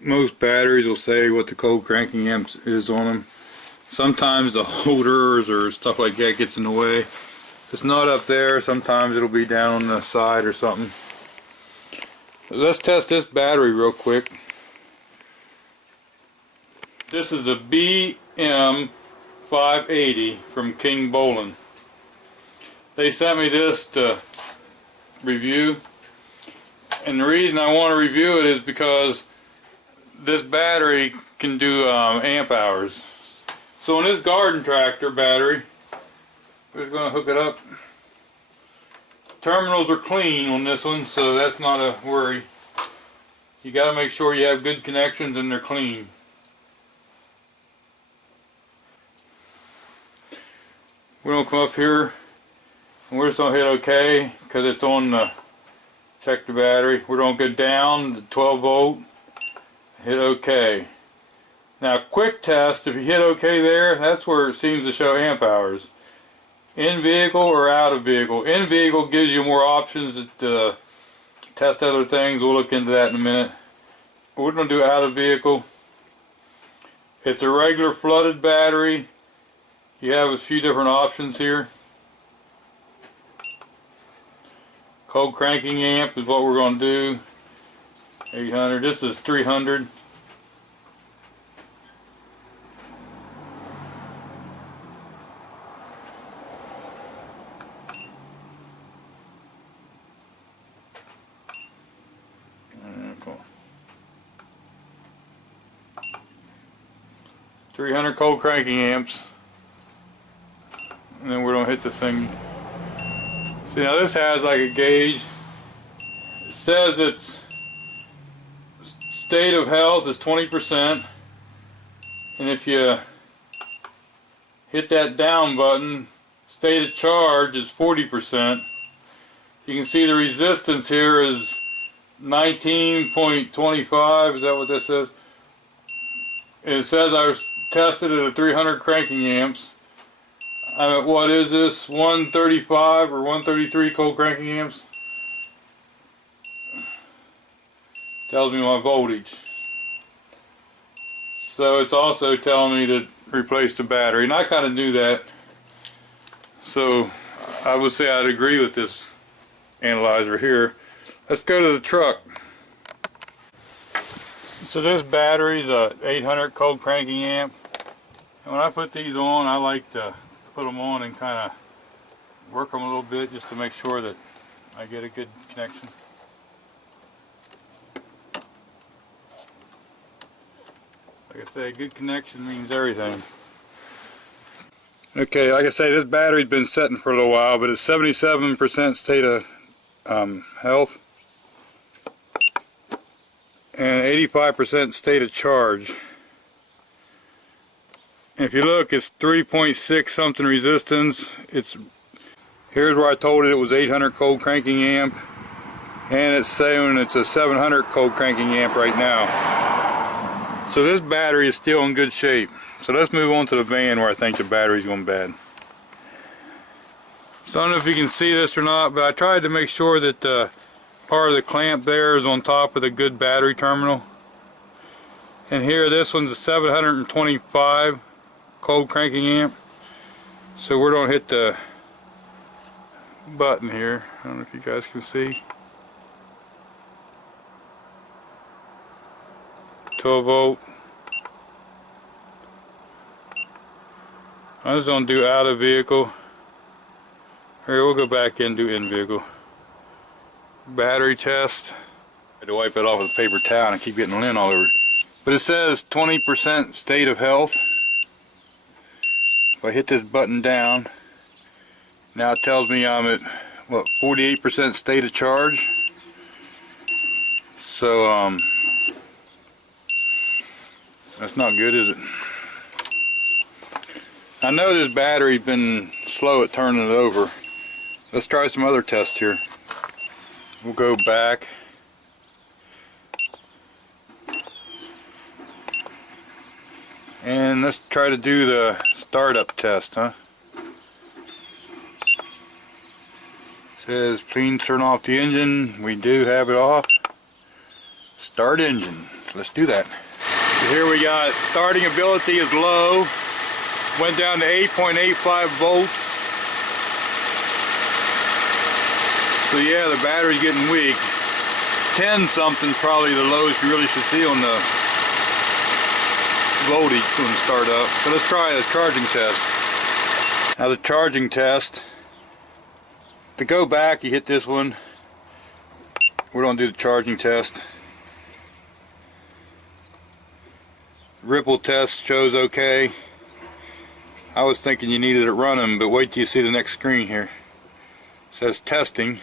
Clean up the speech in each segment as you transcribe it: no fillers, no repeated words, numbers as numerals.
most batteries will say what the cold cranking amp is on them. Sometimes the holders or stuff like that gets in the way. If it's not up there, sometimes it'll be down on the side or something. But let's test this battery real quick. This is a BM580 from KINGBOLEN. They sent me this to review, and the reason I want to review it is because this battery can do amp hours. So in this garden tractor battery, we're just going to hook it up. Terminals are clean on this one, so that's not a worry. You got to make sure you have good connections and they're clean. We're going to come up here and we're just going to hit OK because it's on the check the battery. We're going to go down to 12 volt, hit OK. Now quick test, if you hit OK there, that's where it seems to show amp hours. In vehicle or out of vehicle. In vehicle gives you more options to test other things. We'll look into that in a minute. We're going to do out of vehicle. It's a regular flooded battery. You have a few different options here. Cold cranking amp is what we're going to do. 800. This is 300. Cool. 300 cold cranking amps. And then we're going to hit the thing. See, now this has like a gauge. It says its state of health is 20%. And if you hit that down button, state of charge is 40%. You can see the resistance here is 19.25. Is that what this says? And it says I was tested at a 300 cranking amps. I'm at, what is this, 135 or 133 cold cranking amps? Tells me my voltage. So it's also telling me to replace the battery, and I kind of knew that. So I would say I'd agree with this analyzer here. Let's go to the truck. So this battery's a 800 cold cranking amp, and when I put these on, I like to put them on and kind of work them a little bit just to make sure that I get a good connection. Like I say, good connection means everything. Okay, like I say, this battery's been sitting for a little while, but it's 77% state of health and 85% state of charge. If you look, it's 3.6 something resistance. Here's where I told it was 800 cold cranking amp, and it's saying it's a 700 cold cranking amp right now. So this battery is still in good shape. So let's move on to the van where I think the battery's going bad. So I don't know if you can see this or not, but I tried to make sure that part of the clamp there is on top of the good battery terminal. And here, this one's a 725 cold cranking amp. So we're going to hit the button here. I don't know if you guys can see. 12 volt. I'm just going to do out of vehicle. Here, we'll go back in, do in vehicle. Battery test. I had to wipe it off with a paper towel and I keep getting lint all over it. But it says 20% state of health. If I hit this button down, now it tells me I'm at, what, 48% state of charge. So, that's not good, is it? I know this battery's been slow at turning it over. Let's try some other tests here. We'll go back. And let's try to do the startup test, huh? Says please turn off the engine. We do have it off. Start engine. So let's do that. So here we got starting ability is low. Went down to 8.85 volts. So yeah, the battery's getting weak. 10 something probably the lowest you really should see on the voltage when it start up. So let's try the charging test. Now the charging test, to go back you hit this one. We're going to do the charging test. Ripple test shows okay. I was thinking you needed it running, but wait till you see the next screen here. It says testing.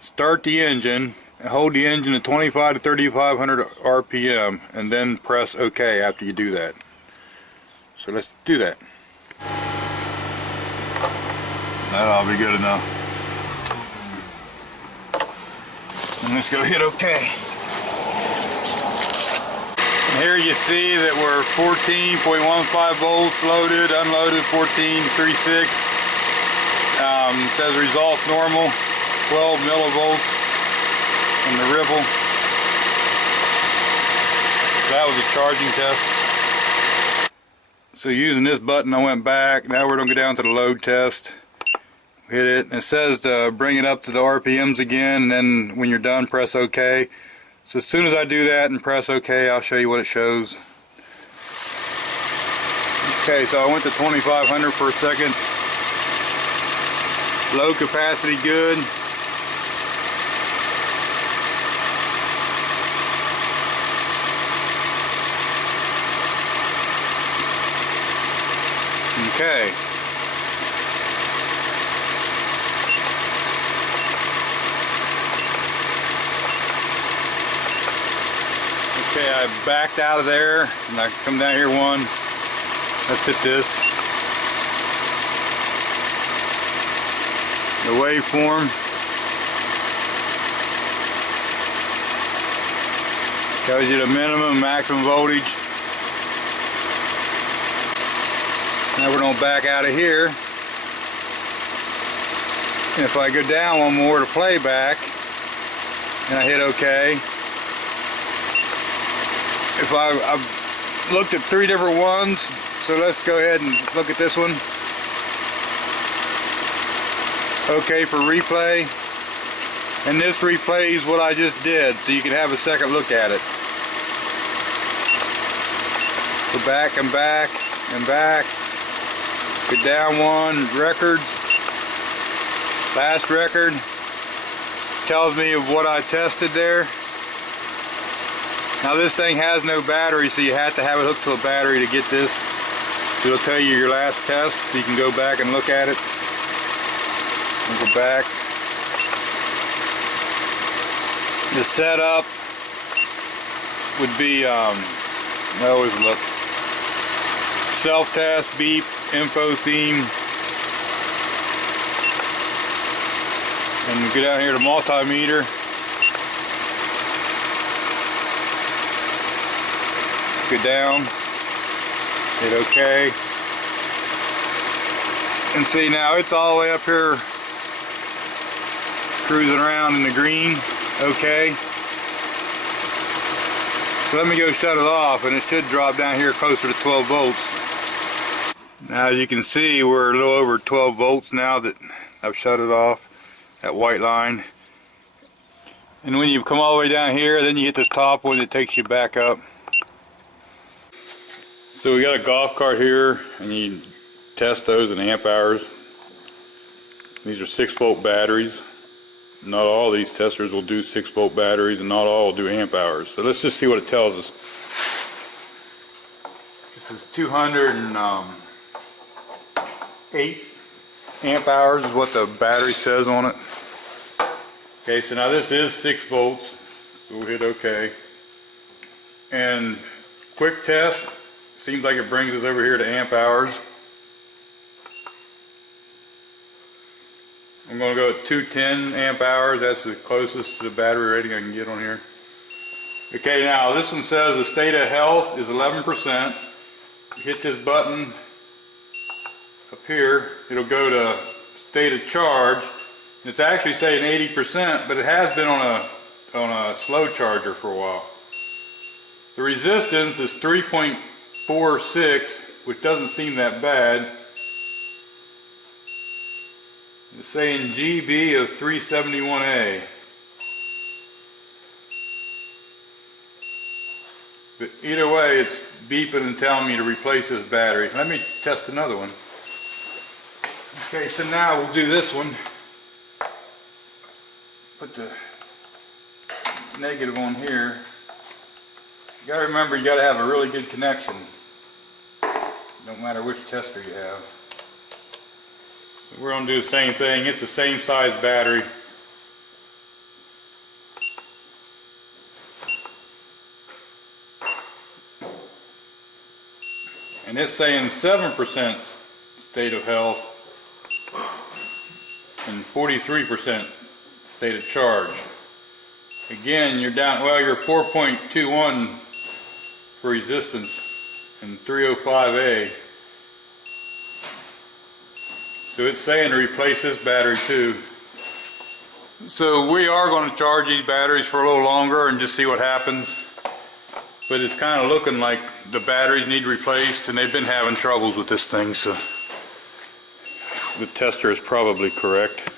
Start the engine and hold the engine at 25 to 3500 RPM and then press OK after you do that. So let's do that. That'll be good enough. And let's go hit OK. Here you see that we're 14.15 volts loaded, unloaded 14.36. It says results normal, 12 millivolts from the ripple. So that was a charging test. So using this button I went back. Now we're going to go down to the load test. Hit it, and it says to bring it up to the RPMs again, and then when you're done press OK. So as soon as I do that and press OK, I'll show you what it shows. Okay, so I went to 2500 per second. Low capacity good. Okay. Okay, I backed out of there and I come down here one. Let's hit this. The waveform. Tells you the minimum and maximum voltage. Now we're going to back out of here. And if I go down one more to playback and I hit OK. If I've looked at 3 different ones, so let's go ahead and look at this one. OK for replay, and this replays what I just did, so you can have a second look at it. Go back and back and back. Go down one, records. Last record tells me of what I tested there. Now this thing has no battery, so you have to have it hooked to a battery to get this. It'll tell you your last test, so you can go back and look at it. And go back. The setup would be, I always look. Self-test, beep, info theme. And we go down here to multimeter. Go down, hit OK, and see now it's all the way up here cruising around in the green. OK, so let me go shut it off and it should drop down here closer to 12 volts. Now as you can see we're a little over 12 volts now that I've shut it off, that white line. And when you come all the way down here, then you hit this top one that takes you back up. So we got a golf cart here, and you test those in amp hours. These are 6-volt batteries. Not all these testers will do 6-volt batteries, and not all will do amp hours. So let's just see what it tells us. This is 208 amp hours is what the battery says on it. Okay, so now this is 6 volts, so we'll hit OK. And quick test. Seems like it brings us over here to amp hours. I'm going to go at 210 amp hours. That's the closest to the battery rating I can get on here. Okay, now this one says the state of health is 11%. You hit this button up here, it'll go to state of charge. It's actually saying 80%, but it has been on a slow charger for a while. The resistance is 3.46, which doesn't seem that bad. It's saying GB of 371A. But either way, it's beeping and telling me to replace this battery. Let me test another one. Okay, so now we'll do this one. Put the negative on here. You gotta remember, you gotta have a really good connection. No matter which tester you have. So we're gonna do the same thing. It's the same size battery. And it's saying 7% state of health and 43% state of charge. Again, you're down, well, you're 4.21 for resistance and 305A. So it's saying to replace this battery too. So we are going to charge these batteries for a little longer and just see what happens. But it's kind of looking like the batteries need replaced, and they've been having troubles with this thing, so the tester is probably correct.